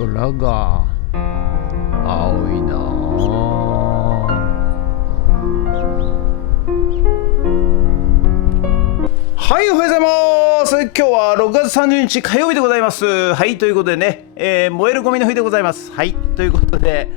空が青いなはい、おはようございます。今日は6月30日火曜日でございます。はい、ということでね、燃えるゴミの日でございます。はい、ということで、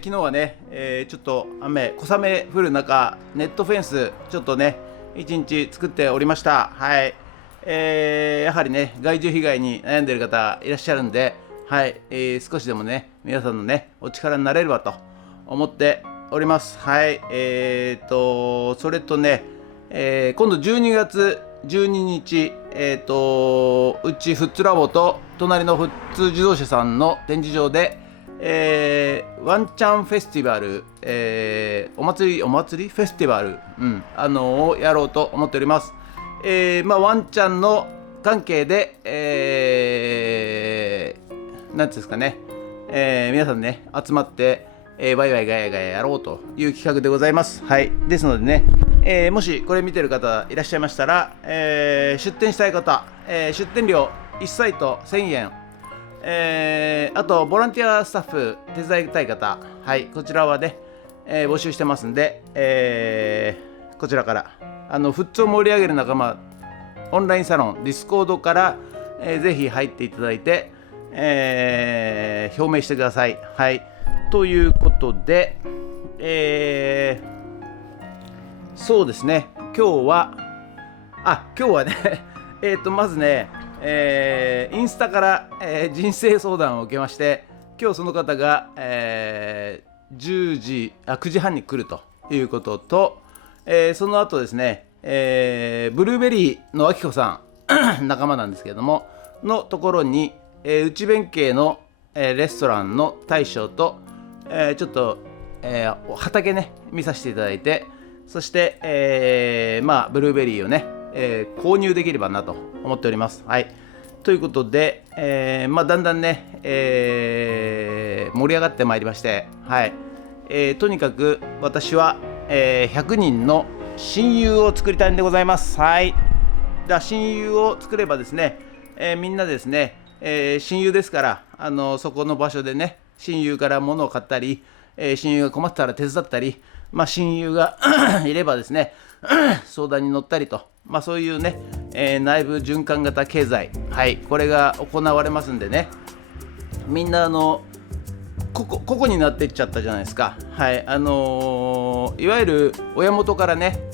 昨日はね、ちょっと小雨降る中、ネットフェンスちょっとね一日作っておりました。はい、やはりね害獣被害に悩んでいる方いらっしゃるんで、はい、少しでもね皆さんのねお力になれればと思っております。はい、それとね、今度12月12日、うちフッツラボと隣のフッツ自動車さんの展示場で、ワンチャンフェスティバル、お祭りフェスティバル、をやろうと思っております。ワンチャンの関係で、なんていうんですかね、皆さんね集まって、ワイワイガヤガヤやろうという企画でございます。はい、ですのでね、もしこれ見てる方いらっしゃいましたら、出店したい方、出店料1サイト1000円、あとボランティアスタッフ手伝いたい方、はい、こちらはね、募集してますんで、こちらからフッツを盛り上げる仲間オンラインサロンディスコードから、ぜひ入っていただいて、表明してください。はい、ということで、そうですね、今日はねまずね、インスタから、人生相談を受けまして、今日その方が、9時半に来るということと、その後ですね、ブルーベリーのあきこさん仲間なんですけれどものところに、内弁慶の、レストランの大将と、ちょっと、畑ね見させていただいて、そして、ブルーベリーをね、購入できればなと思っております。はい、ということで、だんだんね、盛り上がってまいりまして、はい、とにかく私は、100人の親友を作りたいんでございます。はい、親友を作ればですね、みんなですね、親友ですから、そこの場所でね親友から物を買ったり、親友が困ったら手伝ったり、親友がいればですね相談に乗ったりと、そういうね、内部循環型経済、はい、これが行われますんでね、みんな個々になっていっちゃったじゃないですか。はい、いわゆる親元からね、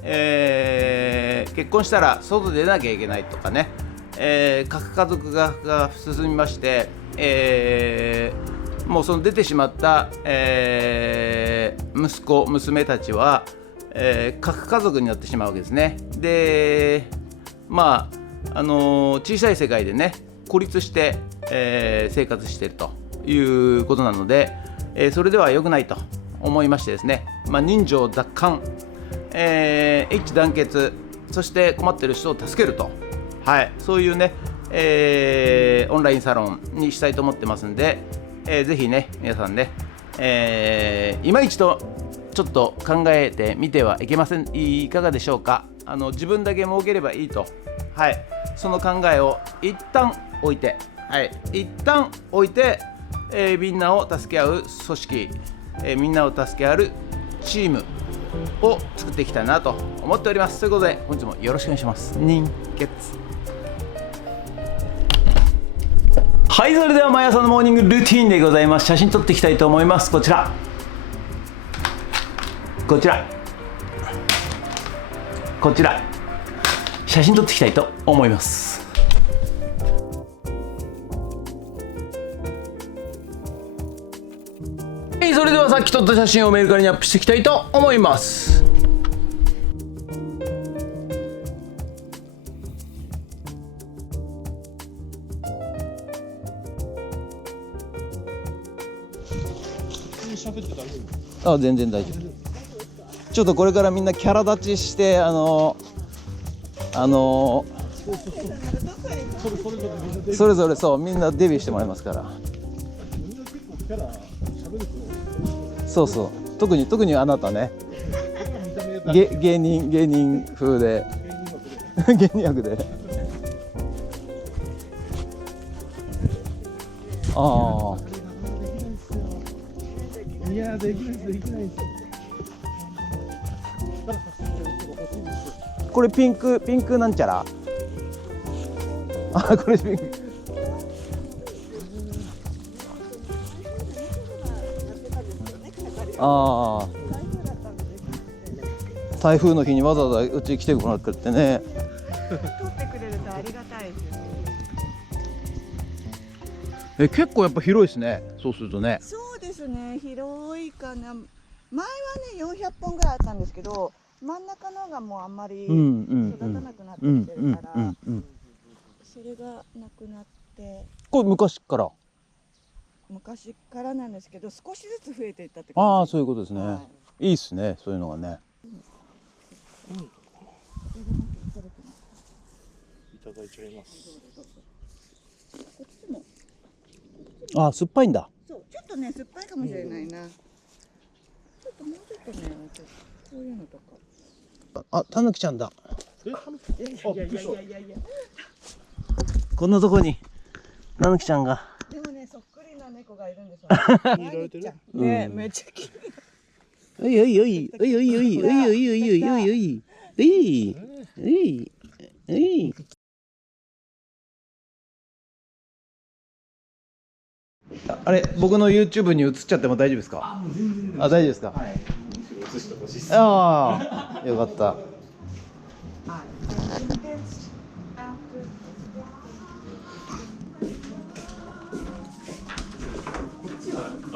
結婚したら外出なきゃいけないとかね、核家族が進みまして、もうその出てしまった、息子娘たちは、核家族になってしまうわけですね。で小さい世界でね孤立して、生活しているということなので、それでは良くないと思いましてですね、人情奪還、一致団結、そして困っている人を助けると、はい、そういうね、オンラインサロンにしたいと思ってますんで、ぜひね皆さんね、今一度ちょっと考えてみてはいけません。いかがでしょうか。自分だけ儲ければいいと、はい、その考えを一旦置いて、みんなを助け合う組織、みんなを助け合うチームを作っていきたいなと思っております。ということで本日もよろしくお願いします。人血。はい、それでは毎朝のモーニングルーティーンでございます。写真撮っていきたいと思います。こちら写真撮っていきたいと思います。はい、それではさっき撮った写真をメルカリにアップしていきたいと思います。全然大丈夫。ちょっとこれからみんなキャラ立ちしてそれぞれそうみんなデビューしてもらいますから。そうそう、特にあなたね芸人風で芸人役でああいや、できないです、できないです。これピンクなんちゃら。あ、これピンク。ああ。台風の日にわざわざうちに来てもらってね。取ってくれるとありがたいですよね。結構やっぱ広いですね。そうするとね。そうですね、広いかな。前はね、400本ぐらいあったんですけど、真ん中のがもうあんまり育たなくなってきてるから、それがなくなって。これ昔からなんですけど、少しずつ増えていったって感じ。ああ、そういうことですね。はい、いいですね、そういうのがね。いただいちゃいます。こっちも。ああ、酸っぱいんだ。そう、ちょっとね、酸っぱいかもしれないな。ちょっともうちょっとね、こういうのとか。あ、たぬきちゃんだ。いやこんなとこにたぬきちゃんが。でもね、そっくりな猫がいるんですよ。見られてる？ね、めっちゃ綺麗。おいおいおいおいおいおいおいおいおいおいおいおいおいおい。あれ、僕の YouTube に映っちゃっても大丈夫ですか？あ、大丈夫ですか？はい。映してほしいです。ああ、よかった。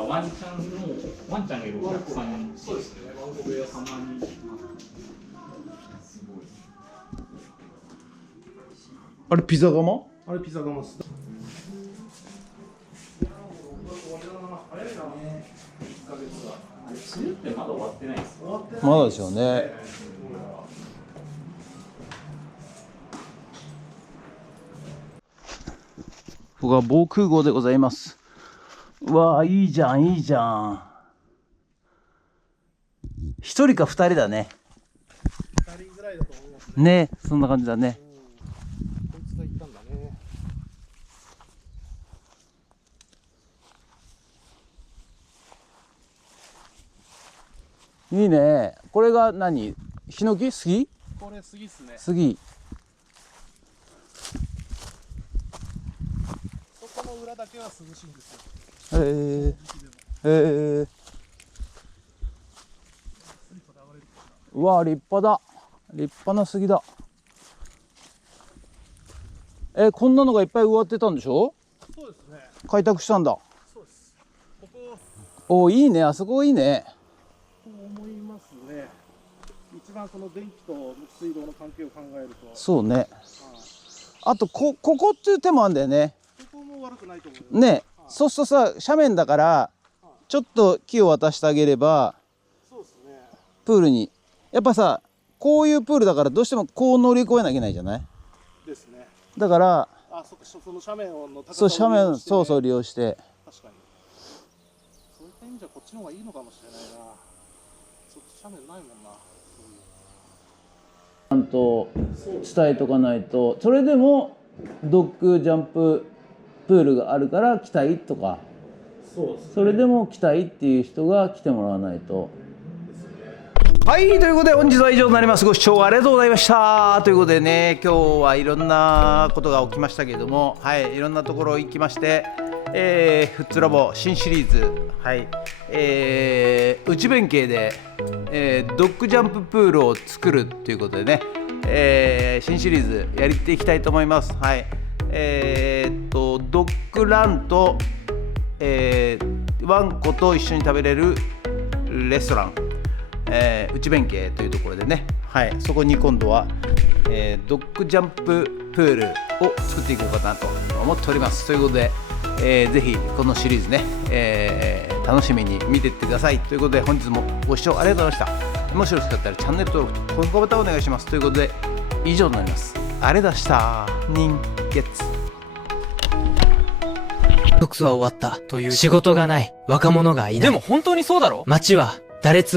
ワンちゃんがいるお客さんに、そうですね、ワンコ部屋様に。あれピザ窯？あれピザ窯っす。梅雨ってまだ終わってないです。まだですよね。ここは防空壕でございます。うわあ、いいじゃんいいじゃん。一人か二人だね。2人ぐらいだと思いますね。ね、そんな感じだね。こいつが行ったんだね。いいね。これが何？ヒノキ？杉？これ杉っすね。杉。そこの裏だけは涼しいんですよ。うわ、立派だ。立派な杉だ。こんなのがいっぱい植わってたんでしょ？そうですね。開拓したんだ。そうです。ここ。お、いいね。あそこいいね。思いますね。一番その電気と水道の関係を考えると。そうね。あとここっていう手もあるんだよね。ここも悪くないと思う。ね、そうするとさ、斜面だからちょっと木を渡してあげれば、そうですね。プールにやっぱさ、こういうプールだからどうしてもこう乗り越えなきゃいけないじゃない。ですね。だから、あ、その斜面の高さそうを利用して、斜面そう利用して。確かに。そういった意味じゃこっちの方がいいのかもしれないな。そっち斜面ないもんな。ちゃんと伝えとかないと。それでもドッグジャンププールがあるから来たいとか、そうですね。それでも来たいっていう人が来てもらわないと。はい、ということで本日は以上になります。ご視聴ありがとうございました。ということでね、今日はいろんなことが起きましたけれども、はい、いろんなところ行きまして、フッツラボ新シリーズ、はい、内弁慶で、ドッグジャンププールを作るということでね、新シリーズやっていきたいと思います。はい、ドッグランと、ワンコと一緒に食べれるレストラン、内弁慶というところでね、はい、そこに今度は、ドッグジャンププールを作っていこうかなと思っております。ということで、ぜひこのシリーズね、楽しみに見ていってください。ということで本日もご視聴ありがとうございました。もしよろしかったらチャンネル登録と高評価ボタンをお願いします。ということで以上となります。ありがとうございました。人月特は終わったという仕事がない若者がいない。でも本当にそうだろ？街は打列は